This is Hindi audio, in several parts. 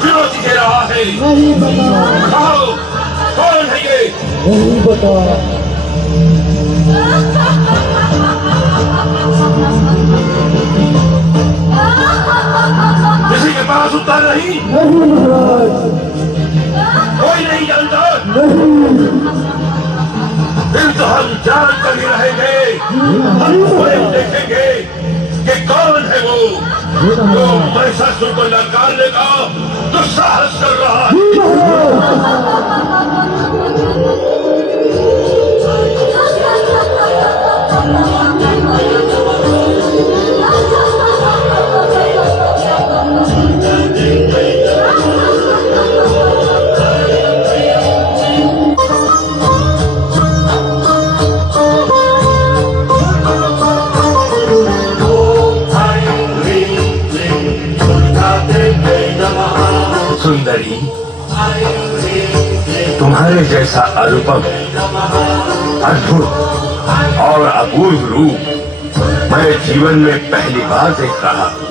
चुनौती दे रहा है। नहीं बता, कहो कौन है ये? नहीं बता। किसी के पास उत्तर नहीं? नहीं महाराज, कोई नहीं जानता? नहीं। फिर तो हम जान कर ही रहेंगे। हम स्वयं देखेंगे कि कौन है वो जो महिषासुर को ललकारने का दुस्साहस कर रहा है। सुंदरी, तुम्हारे जैसा अनुपम, अद्भुत और अपूर्व रूप मैं जीवन में पहली बार देख रहा हूँ।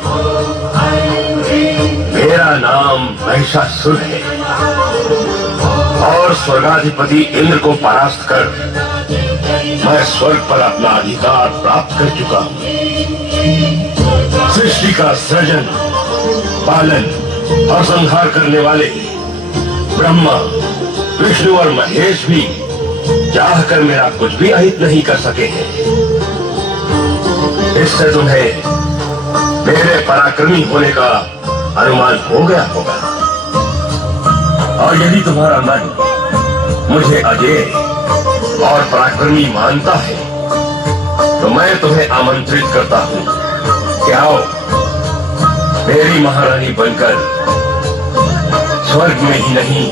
मेरा नाम महिषासुर है और स्वर्गाधिपति इंद्र को परास्त कर मैं स्वर्ग पर अपना अधिकार प्राप्त कर चुका हूँ। सृष्टि का सृजन, पालन और संहार करने वाले ब्रह्मा, विष्णु और महेश भी चाह कर मेरा कुछ भी अहित नहीं कर सके हैं। इससे तुम्हें मेरे पराक्रमी होने का अनुमान हो गया होगा। और यदि तुम्हारा मन मुझे अजेय और पराक्रमी मानता है तो मैं तुम्हें आमंत्रित करता हूँ कि आओ मेरी महारानी बनकर स्वर्ग में ही नहीं,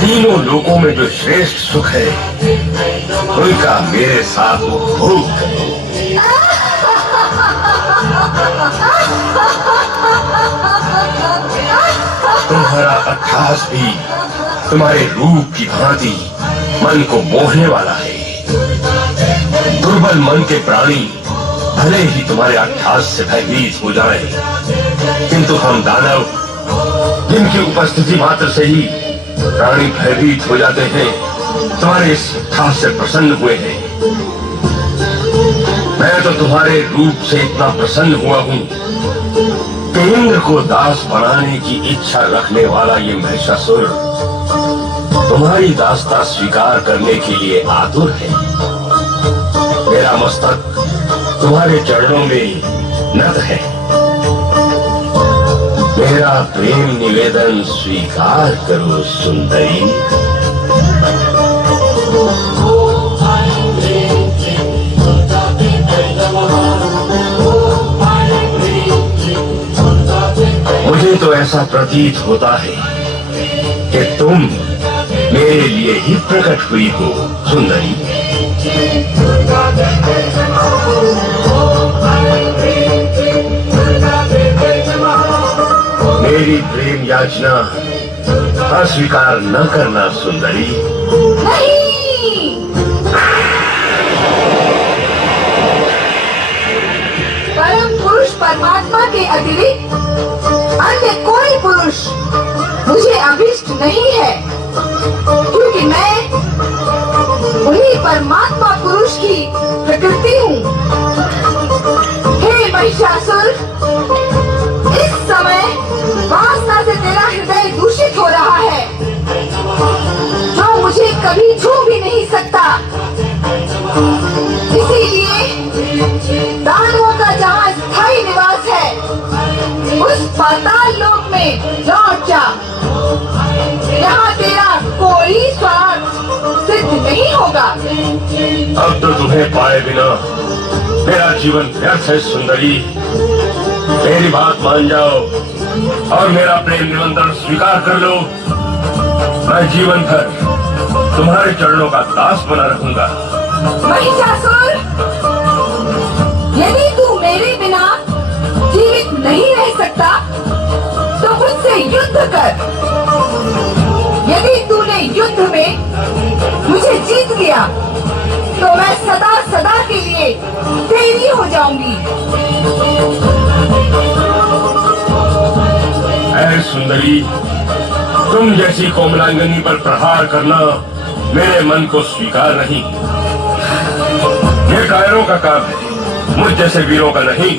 तीनों लोकों में जो श्रेष्ठ सुख है उनका मेरे साथ उपभोग करो। तुम्हारा अट्ठास भी तुम्हारे रूप की भांति मन को मोहने वाला है। दुर्बल मन के प्राणी भले ही तुम्हारे अट्ठास से भयभीत हो जाए, किंतु हम दानव जिनकी उपस्थिति मात्र से ही प्राणी भयभीत हो जाते हैं, तुम्हारे इस अट्ठास से प्रसन्न हुए हैं। मैं तो तुम्हारे रूप से इतना प्रसन्न हुआ हूँ कि इंद्र को दास बनाने की इच्छा रखने वाला ये महिषासुर तुम्हारी दासता स्वीकार करने के लिए आतुर है। मेरा मस्तक तुम्हारे चरणों में नत है। मेरा प्रेम निवेदन स्वीकार करो सुंदरी। मुझे तो ऐसा प्रतीत होता है कि तुम मेरे लिए ही प्रकट हुई हो सुंदरी। मेरी प्रेम याचना अस्वीकार न करना सुंदरी। नहीं, परम पुरुष परमात्मा के अतिरिक्त अन्य कोई पुरुष मुझे अभिष्ट नहीं है, क्योंकि मैं उन्हीं परमात्मा पुरुष की प्रकृति हूँ। हे महिषासुर, इस समय वासना से तेरा हृदय दूषित हो रहा है, जो मुझे कभी छू भी नहीं सकता। इसीलिए दानवों का जहाँ स्थायी निवास है, उस पाताल लोक में लौट जा। यहाँ तेरा कोई स्वार्थ सिद्ध नहीं होगा। अब तो तुम्हें पाए बिना मेरा जीवन व्यर्थ है सुंदरी। मेरी बात मान जाओ और मेरा प्रेम निमंत्रण स्वीकार कर लो। मैं जीवन भर तुम्हारे चरणों का दास बना रहूंगा। महिषासुर, यदि तू मेरे बिना जीवित नहीं रह सकता तो मुझसे युद्ध कर। यदि तूने युद्ध में मुझे जीत लिया तो मैं सदा सदा के लिए तेरी हो जाऊंगी। ऐ फिर सुंदरी, तुम जैसी कोमलांगनी पर प्रहार करना मेरे मन को स्वीकार नहीं। ये कायरों का काम है, मुझ जैसे वीरों का नहीं।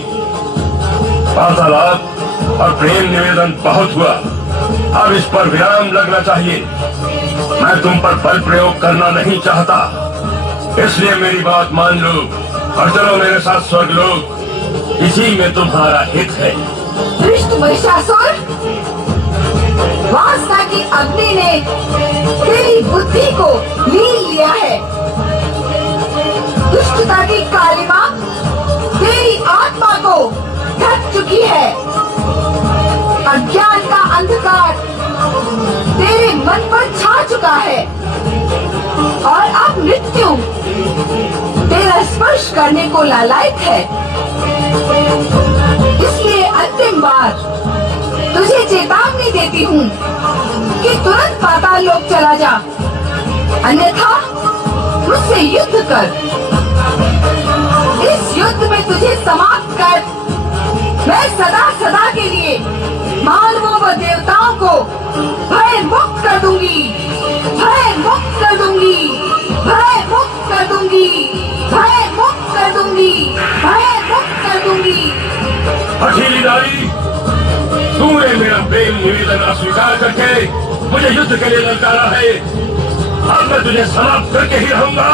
वार्तालाप और प्रेम निवेदन बहुत हुआ, अब इस पर विराम लगना चाहिए। मैं तुम पर बल प्रयोग करना नहीं चाहता, इसलिए मेरी बात मान लो और चलो मेरे साथ स्वर्गलोक। इसी में तुम्हारा हित है। दुष्ट महिषासुर, वासना की अग्नि ने तेरी बुद्धि को लीन लिया है। दुष्टता की कालिमा तेरी आत्मा को ढक चुकी है। अज्ञान का अंधकार तेरे मन पर छा चुका है और अब मृत्यु तेरा स्पर्श करने को लालायित है। इसलिए अंतिम बार तुझे चेतावनी देती हूँ कि तुरंत पाताल लोक चला जा, अन्यथा मुझसे युद्ध कर। इस युद्ध में तुझे समाप्त कर मैं सदा सदा के लिए मानवों व देवताओं को भय मुक्त कर दूंगी, भय मुक्त कर दूंगी, भय मुक्त कर दूंगी, भय मुक्त कर दूंगी, भय मुक्त कर दूंगी। हठीली नारी, तूने मेरा प्रेम निवेदन अस्वीकार करके मुझे युद्ध के लिए ललकारा है। अब मैं तुझे समाप्त करके ही रहूंगा।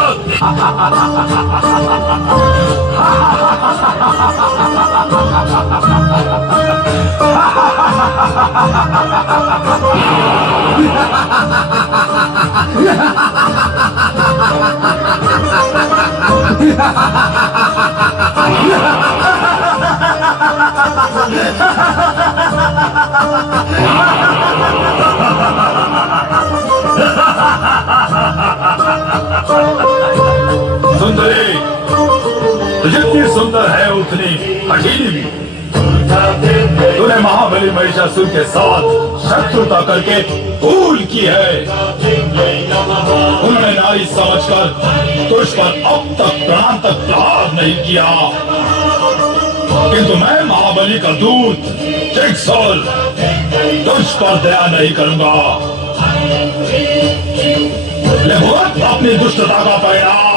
सुंदरी, जितनी सुंदर है उतनी हठीली भी। तूने महाबली महिषासुर के साथ शत्रुता करके भूल की है। उन्होंने नारी समझकर तुझ पर अब तक प्राण तक प्रहार नहीं किया, किंतु मैं महाबली का दूत जिगसोल तुझ पर दया नहीं करूंगा। ले भुगत अपनी दुष्टता का परिणाम।